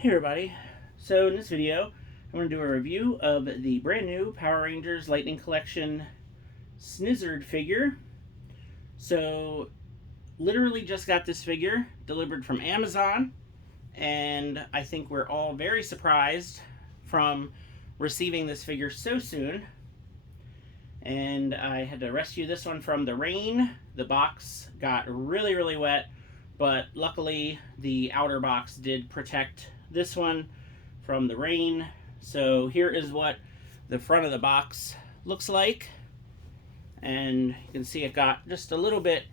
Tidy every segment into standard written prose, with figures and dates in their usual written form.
Hey everybody, so in this video I'm going to do a review of the brand new Power Rangers Lightning Collection Snizzard figure. So literally just got this figure delivered from Amazon, and I think we're all very surprised from receiving this figure so soon. And I had to rescue this one from the rain. The box got really wet, but luckily the outer box did protect this one from the rain. So here is what the front of the box looks like, and you can see it got just a little bit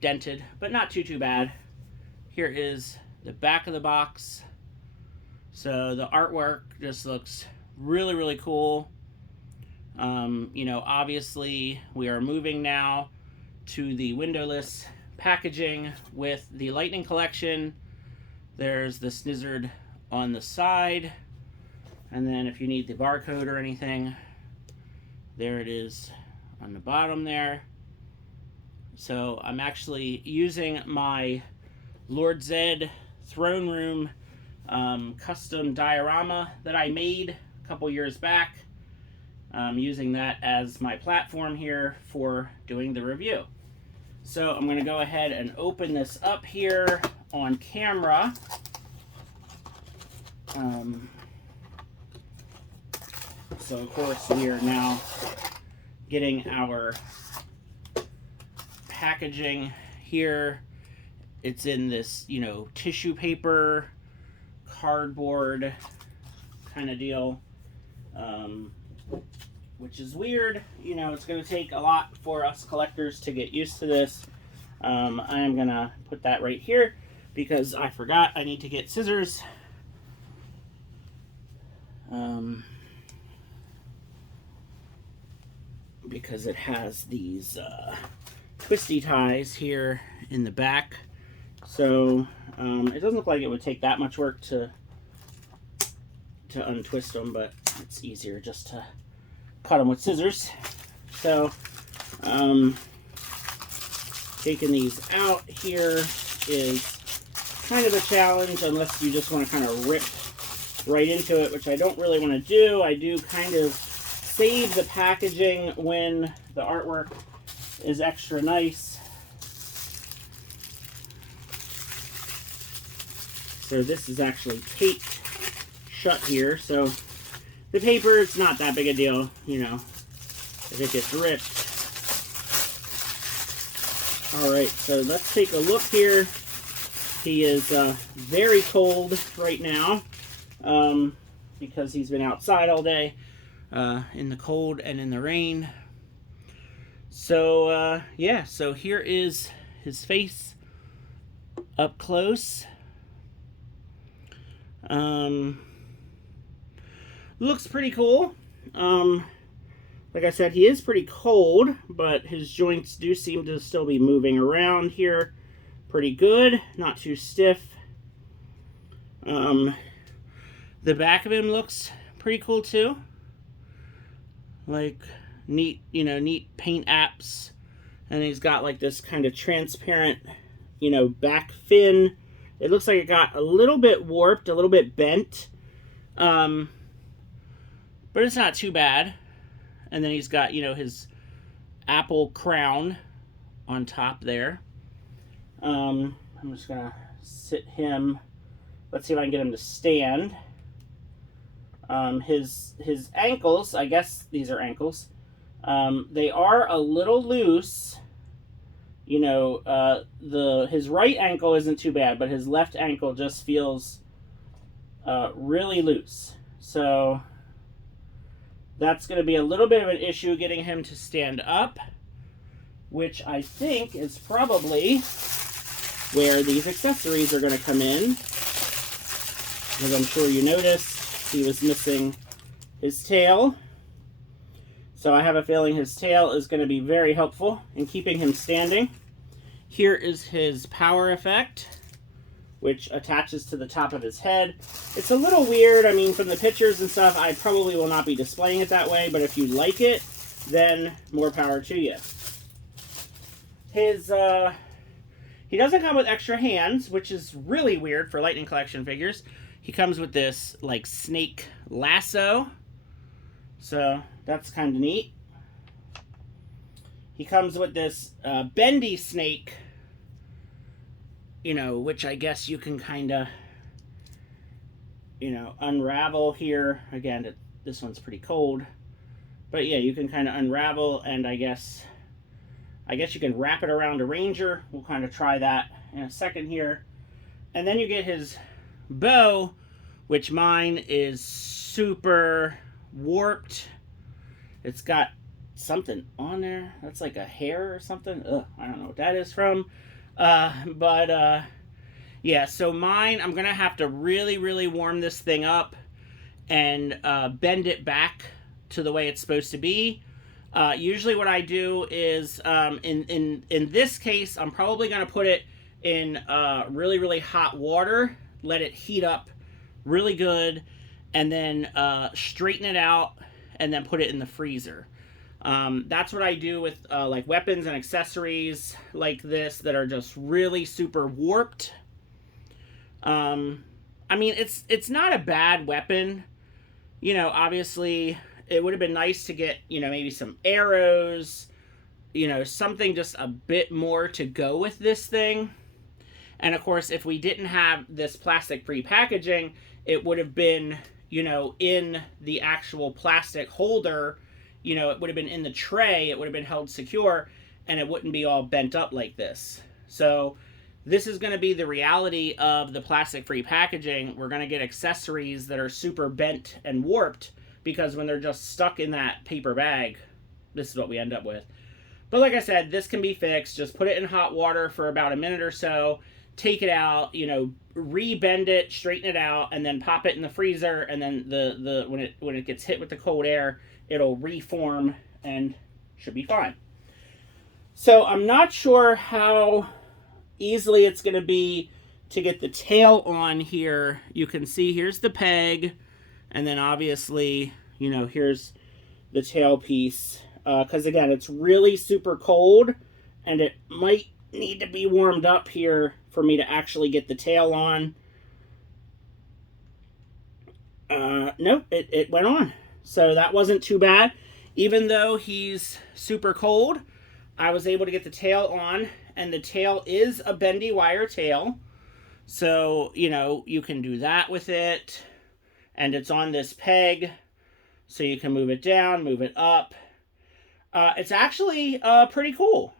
dented, but not too bad. Here is the back of the box. So the artwork just looks really cool. You know, obviously we are moving now to the windowless packaging with the Lightning Collection. There's the Snizzard on the side, and then if you need the barcode or anything, there it is on the bottom there. So I'm actually using my Lord Zed throne room custom diorama that I made a couple years back. I'm using that as my platform here for doing the review. So I'm going to go ahead and open this up here on camera. So of course we are now getting our packaging here. It's in this, you know, tissue paper, cardboard kind of deal, which is weird. You know, it's going to take a lot for us collectors to get used to this. I am going to put that right here because I forgot I need to get scissors. Because it has these twisty ties here in the back. So it doesn't look like it would take that much work to untwist them, but it's easier just to cut them with scissors. So taking these out here is kind of a challenge unless you just want to kind of rip right into it, which I don't really want to do. I do kind of save the packaging when the artwork is extra nice. So this is actually taped shut here, so the paper is not that big a deal, you know, if it gets ripped. Alright, so let's take a look here. He is very cold right now because he's been outside all day in the cold and in the rain. So yeah, so here is his face up close. Looks pretty cool. Like I said, he is pretty cold, but his joints do seem to still be moving around here pretty good, not too stiff. The back of him looks pretty cool too. Like neat, you know, neat paint apps. And he's got like this kind of transparent, you know, back fin. It looks like it got a little bit warped, a little bit bent. But it's not too bad. And then he's got, you know, his apple crown on top there. I'm just going to sit him. Let's see if I can get him to stand. His ankles, I guess these are ankles. They are a little loose. You know, his right ankle isn't too bad, but his left ankle just feels really loose. So that's going to be a little bit of an issue getting him to stand up, which I think is probably where these accessories are going to come in. As I'm sure you noticed, he was missing his tail. So I have a feeling his tail is going to be very helpful in keeping him standing. Here is his power effect, which attaches to the top of his head. It's a little weird. I mean, from the pictures and stuff, I probably will not be displaying it that way, but if you like it, then more power to you. His He doesn't come with extra hands, which is really weird for Lightning Collection figures. He comes with this, like, snake lasso. So, that's kind of neat. He comes with this bendy snake, you know, which I guess you can kind of, you know, unravel here. Again, this one's pretty cold. But yeah, you can kind of unravel, and I guess you can wrap it around a Ranger. We'll kind of try that in a second here. And then you get his bow, which mine is super warped. It's got something on there. That's like a hair or something. Ugh, I don't know what that is from. Yeah, so mine, I'm going to have to really, really warm this thing up and bend it back to the way it's supposed to be. Usually what I do is, in this case, I'm probably going to put it in really, really hot water, let it heat up really good, and then straighten it out, and then put it in the freezer. That's what I do with like weapons and accessories like this that are just really super warped. I mean, it's not a bad weapon. You know, obviously, it would have been nice to get, you know, maybe some arrows, you know, something just a bit more to go with this thing. And of course, if we didn't have this plastic-free packaging, it would have been, you know, in the actual plastic holder. You know, it would have been in the tray, it would have been held secure, and it wouldn't be all bent up like this. So this is going to be the reality of the plastic-free packaging. We're going to get accessories that are super bent and warped, because when they're just stuck in that paper bag, this is what we end up with. But like I said, this can be fixed. Just put it in hot water for about a minute or so, take it out, you know, re-bend it, straighten it out, and then pop it in the freezer, and then when it gets hit with the cold air, it'll reform and should be fine. So I'm not sure how easily it's going to be to get the tail on here. You can see here's the peg, and then obviously, you know, here's the tail piece. Because again, it's really super cold, and it might need to be warmed up here for me to actually get the tail on. Nope, it went on. So that wasn't too bad. Even though he's super cold, I was able to get the tail on, and the tail is a bendy wire tail. So, you know, you can do that with it. And it's on this peg, so you can move it down, move it up. It's actually pretty cool.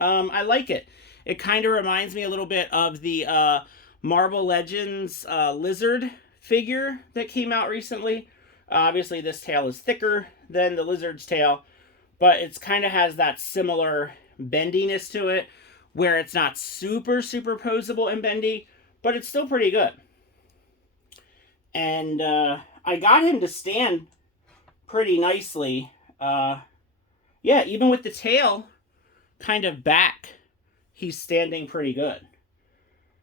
I like it. It kind of reminds me a little bit of the Marvel Legends Lizard figure that came out recently. Obviously, this tail is thicker than the lizard's tail, but it's kind of has that similar bendiness to it, where it's not super, super posable and bendy, but it's still pretty good. And I got him to stand pretty nicely. Yeah, even with the tail kind of back, he's standing pretty good.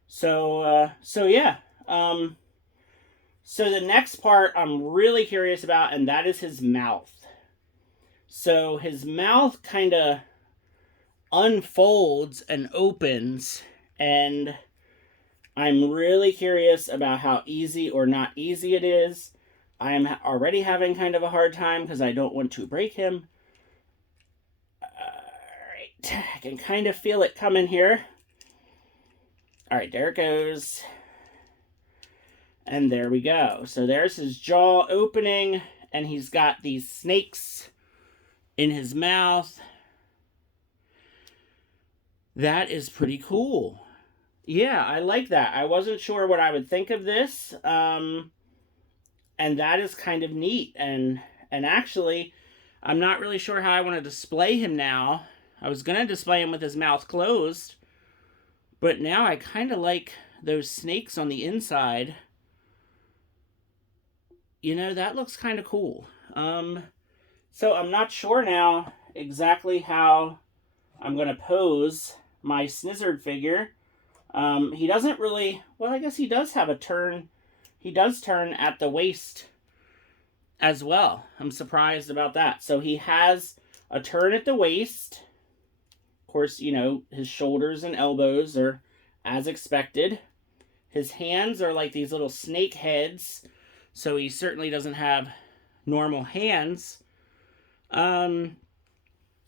So yeah. So the next part I'm really curious about, and that is his mouth. So his mouth kind of unfolds and opens, and I'm really curious about how easy or not easy it is. I am already having kind of a hard time because I don't want to break him. Alright, I can kind of feel it coming here. Alright, there it goes. And there we go. So there's his jaw opening, and he's got these snakes in his mouth. That is pretty cool. Yeah, I like that. I wasn't sure what I would think of this. And that is kind of neat. And actually, I'm not really sure how I want to display him now. I was going to display him with his mouth closed, but now I kind of like those snakes on the inside. You know, that looks kind of cool. So I'm not sure now exactly how I'm going to pose my Snizzard figure. He doesn't really, well, I guess he does have a turn. He does turn at the waist as well. I'm surprised about that. So he has a turn at the waist, course, you know, his shoulders and elbows are as expected. His hands are like these little snake heads, so he certainly doesn't have normal hands.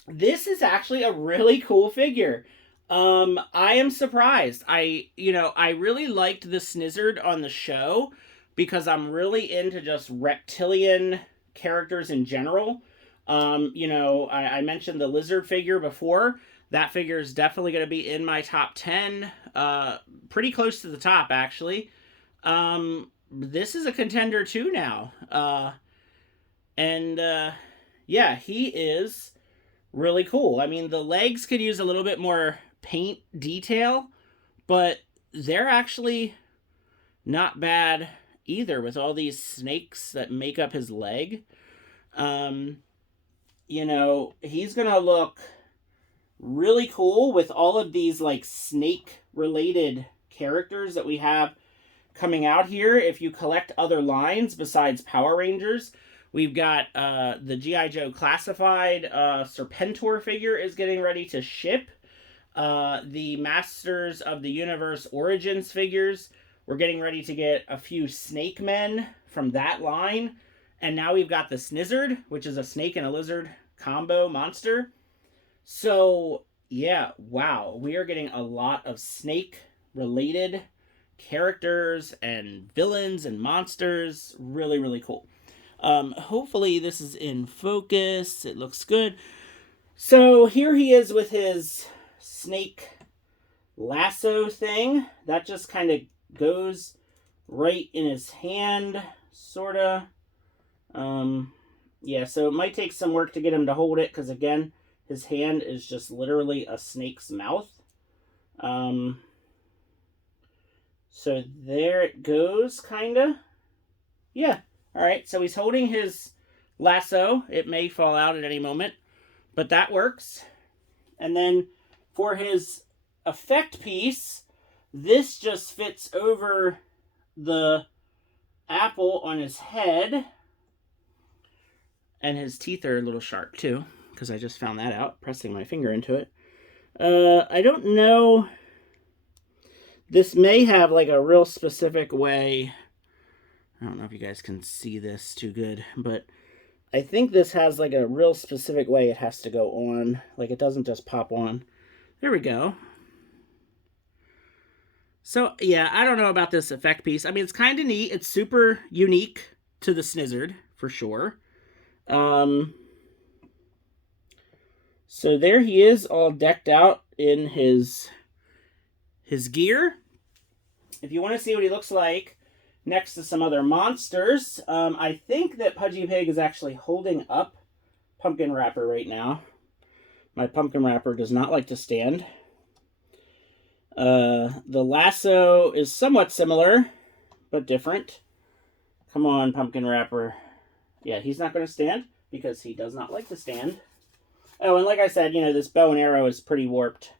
This is actually a really cool figure. I am surprised. I really liked the Snizzard on the show because I'm really into just reptilian characters in general. I mentioned the lizard figure before. That figure is definitely going to be in my top 10. Pretty close to the top, actually. This is a contender too now. Yeah, he is really cool. I mean, the legs could use a little bit more paint detail, but they're actually not bad either with all these snakes that make up his leg. He's gonna look really cool with all of these like snake related characters that we have coming out here. If you collect other lines besides Power Rangers, we've got the G.I. Joe Classified Serpentor figure is getting ready to ship. The Masters of the Universe Origins figures, we're getting ready to get a few Snake Men from that line. And now we've got the Snizzard, which is a snake and a lizard combo monster. So, yeah, wow. We are getting a lot of snake-related characters and villains and monsters. Really, really cool. Hopefully this is in focus. It looks good. So here he is with his snake lasso thing. That just kind of goes right in his hand, sort of. Yeah, so it might take some work to get him to hold it, because again, his hand is just literally a snake's mouth. So there it goes, kind of. Yeah. Alright, so he's holding his lasso. It may fall out at any moment, but that works. And then for his effect piece, this just fits over the apple on his head. And his teeth are a little sharp too, because I just found that out, pressing my finger into it. I don't know. This may have like a real specific way. I don't know if you guys can see this too good, but I think this has like a real specific way it has to go on. Like it doesn't just pop on. There we go. So yeah, I don't know about this effect piece. I mean, it's kind of neat. It's super unique to the Snizzard, for sure. So there he is, all decked out in his gear. If you want to see what he looks like next to some other monsters, I think that Pudgy Pig is actually holding up Pumpkin Wrapper right now. My Pumpkin Wrapper does not like to stand. The lasso is somewhat similar, but different. Come on, Pumpkin Wrapper. Yeah, he's not going to stand because he does not like to stand. Oh, and like I said, this bow and arrow is pretty warped.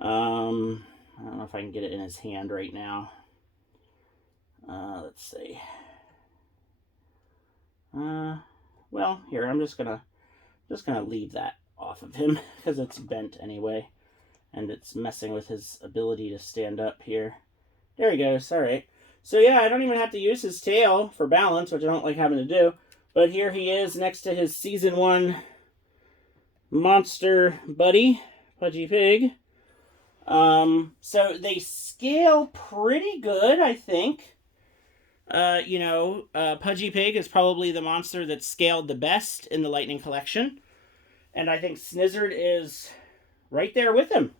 I don't know if I can get it in his hand right now. Let's see. Well, here, I'm just gonna leave that off of him because it's bent anyway, and it's messing with his ability to stand up here. There he goes. All right. So yeah, I don't even have to use his tail for balance, which I don't like having to do. But here he is next to his Season 1 monster buddy, Pudgy Pig. So they scale pretty good, I think. Pudgy Pig is probably the monster that's scaled the best in the Lightning Collection. And I think Snizzard is right there with him.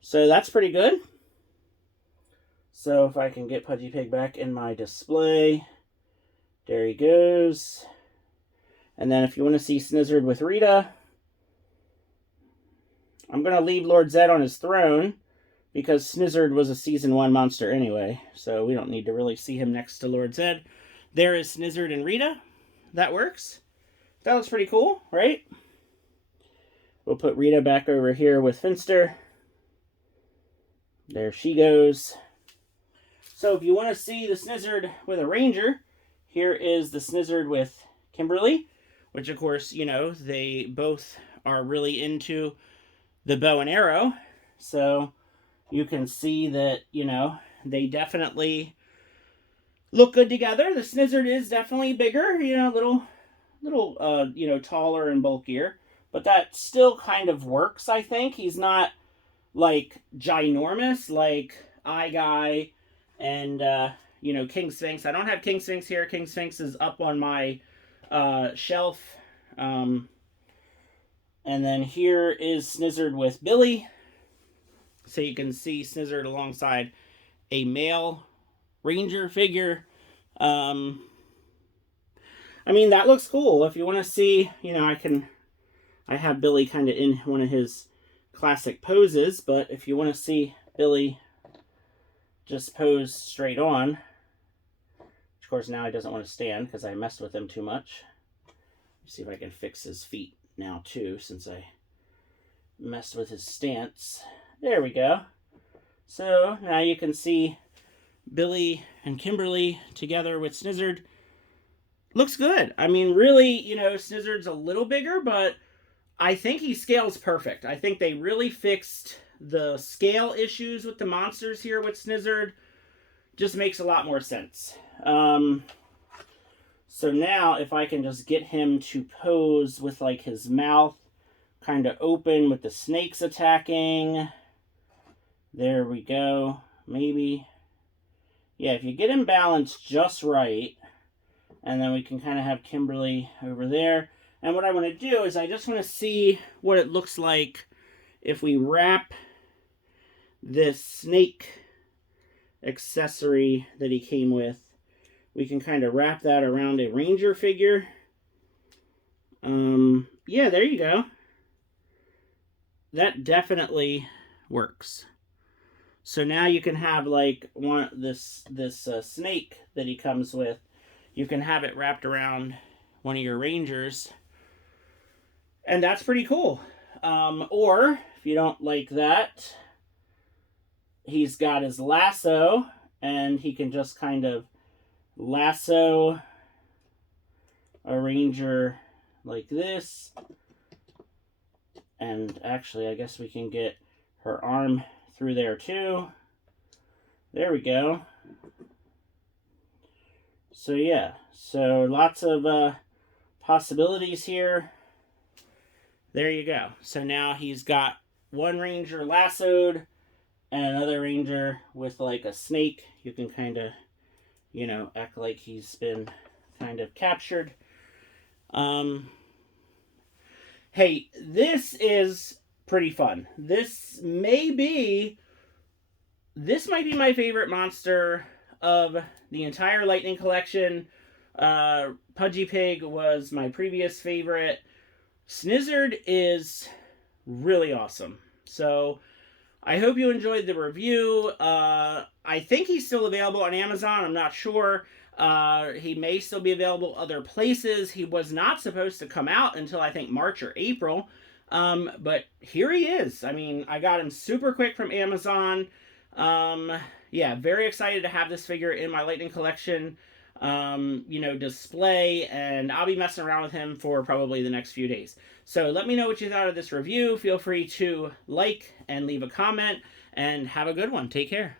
So that's pretty good. So if I can get Pudgy Pig back in my display. There he goes. And then if you want to see Snizzard with Rita, I'm going to leave Lord Zed on his throne because Snizzard was a Season 1 monster anyway. So we don't need to really see him next to Lord Zed. There is Snizzard and Rita. That works. That looks pretty cool, right? We'll put Rita back over here with Finster. There she goes. So if you want to see the Snizzard with a Ranger, here is the Snizzard with Kimberly, which of course, they both are really into the bow and arrow. So you can see that, you know, they definitely look good together. The Snizzard is definitely bigger, you know, little you know, taller and bulkier, but that still kind of works, I think. He's not like ginormous like Eye Guy and you know, King Sphinx. I don't have King Sphinx here. King Sphinx is up on my shelf. And then here is Snizzard with Billy. So you can see Snizzard alongside a male ranger figure. I mean, that looks cool. If you want to see, you know, I have Billy kind of in one of his classic poses, but if you want to see Billy just pose straight on, of course now he doesn't want to stand because I messed with him too much. Let's see if I can fix his feet now too, since I messed with his stance. There we go. So now you can see Billy and Kimberly together with Snizzard. Looks good. I mean, really, you know, Snizzard's a little bigger, but I think he scales perfect. I think they really fixed the scale issues with the monsters here with Snizzard. Just makes a lot more sense. So now if I can just get him to pose with like his mouth kind of open with the snakes attacking. There we go. Maybe. Yeah, if you get him balanced just right, and then we can kind of have Kimberly over there. And what I want to do is I just want to see what it looks like if we wrap this snake accessory that he came with. We can kind of wrap that around a ranger figure. Yeah, there you go. That definitely works. So now you can have like this snake that he comes with. You can have it wrapped around one of your rangers. And that's pretty cool. Or, if you don't like that, he's got his lasso, and he can just kind of lasso a ranger like this. And actually, I guess we can get her arm through there too. There we go. So yeah, so lots of possibilities here. There you go. So now he's got one ranger lassoed and another ranger with like a snake. You can kind of, you know, act like he's been kind of captured. Hey, this is pretty fun. This might be my favorite monster of the entire Lightning collection. Pudgy Pig was my previous favorite. Snizzard is really awesome. So I hope you enjoyed the review. I think he's still available on Amazon. I'm not sure. He may still be available other places. He was not supposed to come out until I think March or April. But here he is. I mean, I got him super quick from Amazon. Yeah, very excited to have this figure in my Lightning collection, you know, display, and I'll be messing around with him for probably the next few days. So let me know what you thought of this review. Feel free to like and leave a comment, and have a good one. Take care.